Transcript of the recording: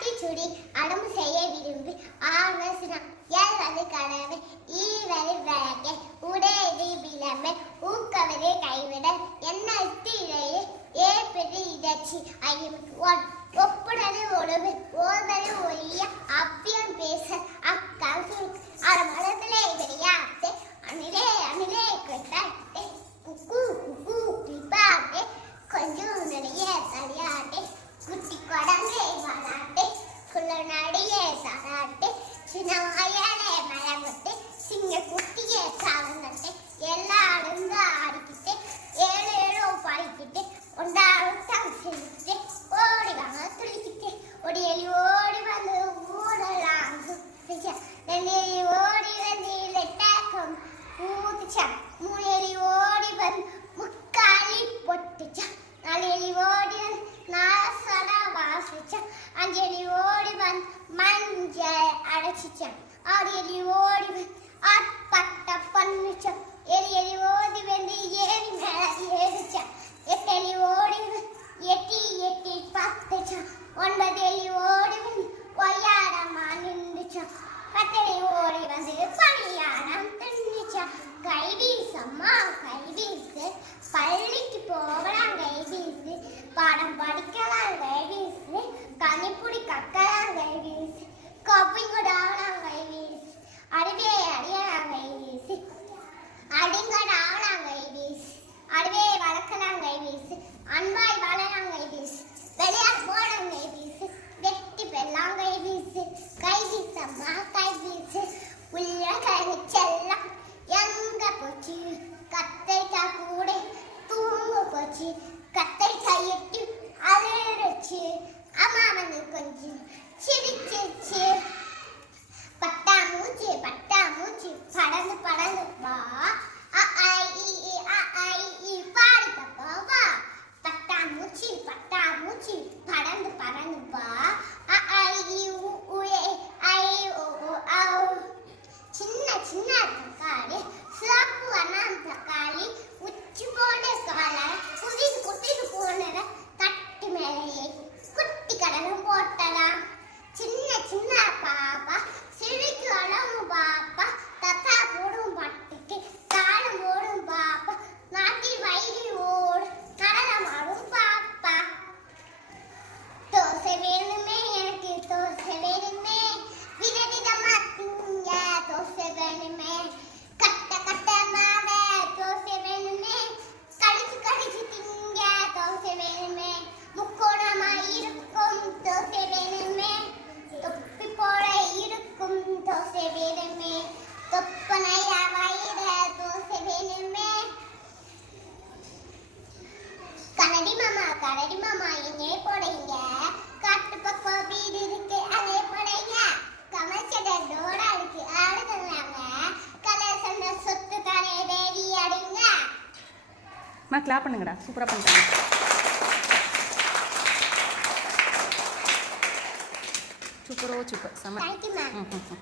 ஆத்திச்சுடி அடம்பு செய்ய விரும்பி ஆனசினம் எல்வது கனவு? ஈவது விளக்க. உடையது விளம்பு? ஊக்கவரே கைவிட. என்ன இடையே ஏற்பது இதச்சி ஐயம். ஒன். ஒப்புடது ஒழுவு ஓர்வது ஒழிய அவ்வியம் பேச. அக்கா சுருக் குட்டியை சாவங்கட்டே எல்லாரும் ஆடிக்கிட்டு ஏழு ஏழோ பாடிக்கிட்டு ஒன்றாலும் தவிச்சிட்டு ஓடி வாங்க துளிக்கிட்டு ஒரு எலி ஓடி வந்து ஊடலாம் ரெண்டு எலி ஓடி வந்து லெட்டாக்கம் ஊதிச்சா மூணு எலி ஓடி வந்து முக்காலி பொட்டுச்சா. நாலு எலி ஓடி வந்து நாசடா வாசிச்சா. அஞ்சு எலி ஓடி வந்து மஞ்சள் அடைச்சிச்சான் ஆறு எலி ஓடி வந்து ஆட்பட்ட பண்ணுச்சான் ஏழு எலி ஓடி வந்து ஏறி மேல ஏறிச்சான் எட்டு ஓடி எட்டி எட்டி பார்த்துச்சான் ஒன்பது எலி ஓடி வந்து ஒய்யாரமா நின்றுச்சான் பத்தடி ஓடி வந்து பணியாரம் தின்னுச்சான் கைவீசம்மா கைவீசு பள்ளிக்கு போகலாம் கைவீசு பாடம் படிக்கலாம் கைவீசு கனிப்புடி கக்கலாம் கைவீசு காப்பி கைவீசு Harry, Slap. கரடி மாமா எங்கே போறீங்க காட்டு பக்கம் வீடு இருக்கு அங்கே போறீங்க கமச்சட டோரா இருக்கு ஆடுதுறாங்க கலை சண்டை சொத்து தானே வேடி அடிங்க அம்மா கிளாப் பண்ணுங்கடா. சூப்பராக பண்ணுறாங்க சூப்பரோ சூப்பர். செம்ம தேங்க்யூ மேம் ம் ம் ம்